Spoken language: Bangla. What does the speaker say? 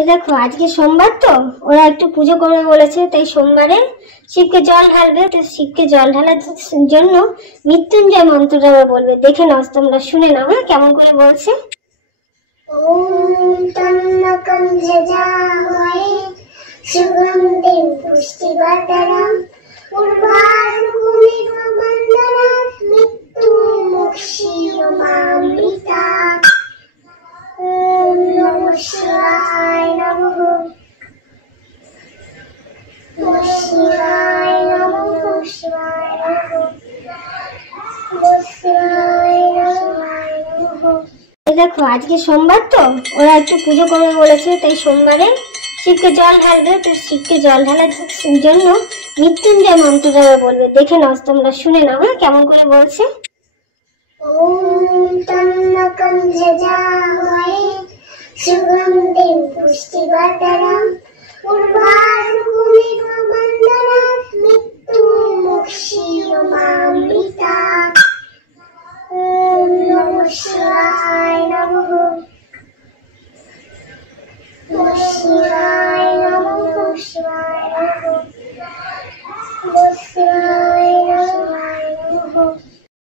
এই দেখো আজকে সোমবার তো ওরা একটু পুজো করবে বলেছে, তাই সোমবারে শিবকে জল ঢালবে। তো শিবকে জল ঢালার জন্য মৃত্যুঞ্জয় মন্ত্রটা ওরা বলবে। দেখে নাও, তোমরা শুনে নাও হ্যাঁ কেমন করে বলছে। ওম তন্মকং যজামহে সুগন্ধিং পুষ্টিবর্ধনং উর্বারুকমিব বন্দনাৎ মৃত্যুমুক্ষীয়মামৃতাৎ। ওম নমঃ শিবায় নমঃ। নমঃ শিবায় নমঃ। শিবায় নমঃ। শিবায় নমঃ। এই দেখো আজকে সোমবার তো ওরা একটু পুজো করবে বলেছে, তাই সোমবারে শিবকে জল ঢালবে। তো শিবকে জল ঢালার জন্য মৃত্যুঞ্জয় মন্ত্রটা ওরা বলবে। দেখে নাও, তোমরা শুনে নাও হ্যাঁ কেমন করে বলছে। ওম তন্মকং যজামহে সুগন্ধিং পুষ্টিবর্ধনং